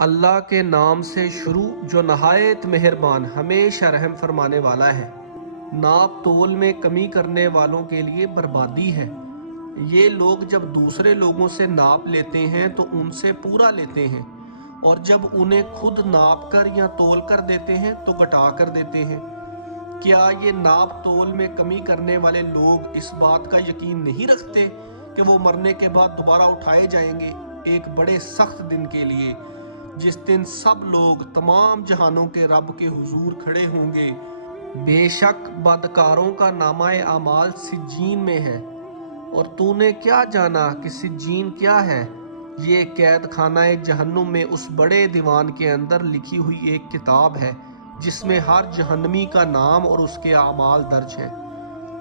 اللہ کے نام سے شروع جو نہایت مہربان ہمیشہ رحم فرمانے والا ہے۔ ناپ تول میں کمی کرنے والوں کے لیے بربادی ہے۔ یہ لوگ جب دوسرے لوگوں سے ناپ لیتے ہیں تو ان سے پورا لیتے ہیں، اور جب انہیں خود ناپ کر یا تول کر دیتے ہیں تو گھٹا کر دیتے ہیں۔ کیا یہ ناپ تول میں کمی کرنے والے لوگ اس بات کا یقین نہیں رکھتے کہ وہ مرنے کے بعد دوبارہ اٹھائے جائیں گے ایک بڑے سخت دن کے لیے، جس دن سب لوگ تمام جہانوں کے رب کے حضور کھڑے ہوں گے؟ بے شک بدکاروں کا نامہ اعمال سجین میں ہے، اور تو نے کیا جانا کہ سجین کیا ہے؟ یہ قید خانہ جہنم میں اس بڑے دیوان کے اندر لکھی ہوئی ایک کتاب ہے جس میں ہر جہنمی کا نام اور اس کے اعمال درج ہیں۔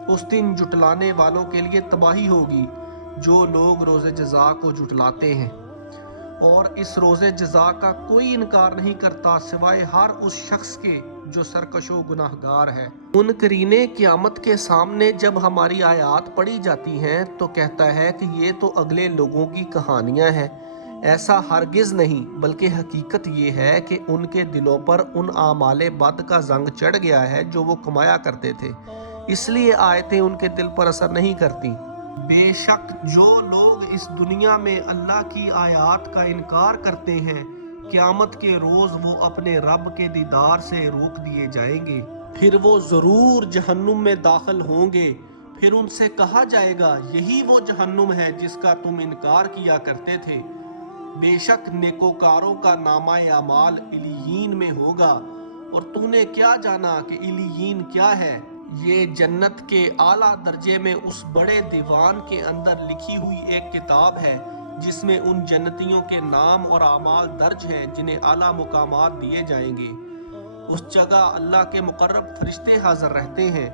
اس دن جھٹلانے والوں کے لیے تباہی ہوگی جو لوگ روز جزا کو جھٹلاتے ہیں، اور اس روز جزا کا کوئی انکار نہیں کرتا سوائے ہر اس شخص کے جو سرکش و گناہ گار ہے۔ منکرین قیامت کے سامنے جب ہماری آیات پڑھی جاتی ہیں تو کہتا ہے کہ یہ تو اگلے لوگوں کی کہانیاں ہیں۔ ایسا ہرگز نہیں، بلکہ حقیقت یہ ہے کہ ان کے دلوں پر ان اعمال بد کا زنگ چڑھ گیا ہے جو وہ کمایا کرتے تھے، اس لیے آیتیں ان کے دل پر اثر نہیں کرتی۔ بے شک جو لوگ اس دنیا میں اللہ کی آیات کا انکار کرتے ہیں، قیامت کے روز وہ اپنے رب کے دیدار سے روک دیے جائیں گے، پھر وہ ضرور جہنم میں داخل ہوں گے۔ پھر ان سے کہا جائے گا، یہی وہ جہنم ہے جس کا تم انکار کیا کرتے تھے۔ بے شک نیکوکاروں کا نامہ اعمال علیین میں ہوگا، اور تو نے کیا جانا کہ علیین کیا ہے؟ یہ جنت کے اعلیٰ درجے میں اس بڑے دیوان کے اندر لکھی ہوئی ایک کتاب ہے جس میں ان جنتیوں کے نام اور اعمال درج ہیں جنہیں اعلیٰ مقامات دیے جائیں گے۔ اس جگہ اللہ کے مقرب فرشتے حاضر رہتے ہیں۔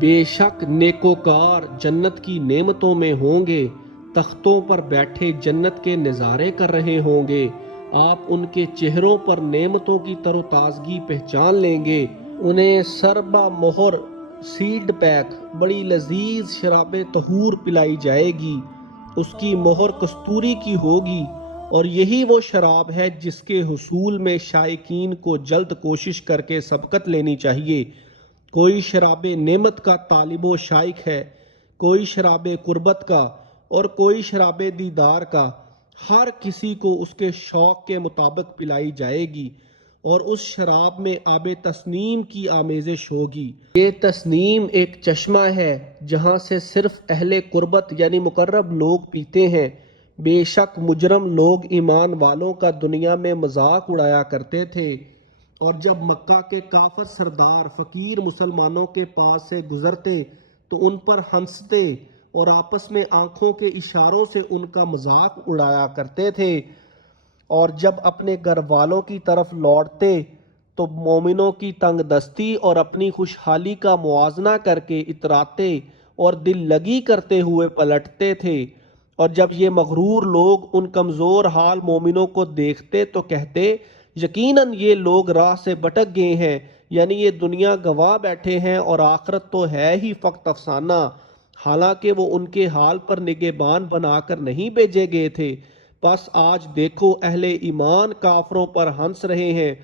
بے شک نیکوکار جنت کی نعمتوں میں ہوں گے، تختوں پر بیٹھے جنت کے نظارے کر رہے ہوں گے۔ آپ ان کے چہروں پر نعمتوں کی تر و تازگی پہچان لیں گے۔ انہیں سربا مہر سیلڈ پیک بڑی لذیذ شراب طہور پلائی جائے گی، اس کی مہر کستوری کی ہوگی، اور یہی وہ شراب ہے جس کے حصول میں شائقین کو جلد کوشش کر کے سبقت لینی چاہیے۔ کوئی شراب نعمت کا طالب و شائق ہے، کوئی شراب قربت کا، اور کوئی شراب دیدار کا۔ ہر کسی کو اس کے شوق کے مطابق پلائی جائے گی، اور اس شراب میں آب تسنیم کی آمیزش ہوگی۔ یہ تسنیم ایک چشمہ ہے جہاں سے صرف اہل قربت یعنی مقرب لوگ پیتے ہیں۔ بے شک مجرم لوگ ایمان والوں کا دنیا میں مذاق اڑایا کرتے تھے، اور جب مکہ کے کافر سردار فقیر مسلمانوں کے پاس سے گزرتے تو ان پر ہنستے اور آپس میں آنکھوں کے اشاروں سے ان کا مذاق اڑایا کرتے تھے، اور جب اپنے گھر والوں کی طرف لوٹتے تو مومنوں کی تنگ دستی اور اپنی خوشحالی کا موازنہ کر کے اتراتے اور دل لگی کرتے ہوئے پلٹتے تھے، اور جب یہ مغرور لوگ ان کمزور حال مومنوں کو دیکھتے تو کہتے، یقیناً یہ لوگ راہ سے بھٹک گئے ہیں، یعنی یہ دنیا گوا بیٹھے ہیں اور آخرت تو ہے ہی فقط افسانہ، حالانکہ وہ ان کے حال پر نگہبان بنا کر نہیں بھیجے گئے تھے۔ بس آج دیکھو اہل ایمان کافروں پر ہنس رہے ہیں،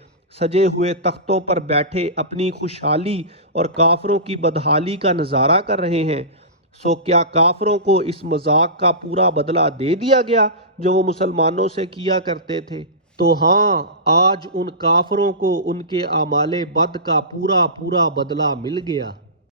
سجے ہوئے تختوں پر بیٹھے اپنی خوشحالی اور کافروں کی بدحالی کا نظارہ کر رہے ہیں۔ سو کیا کافروں کو اس مذاق کا پورا بدلہ دے دیا گیا جو وہ مسلمانوں سے کیا کرتے تھے؟ تو ہاں، آج ان کافروں کو ان کے اعمال بد کا پورا بدلہ مل گیا۔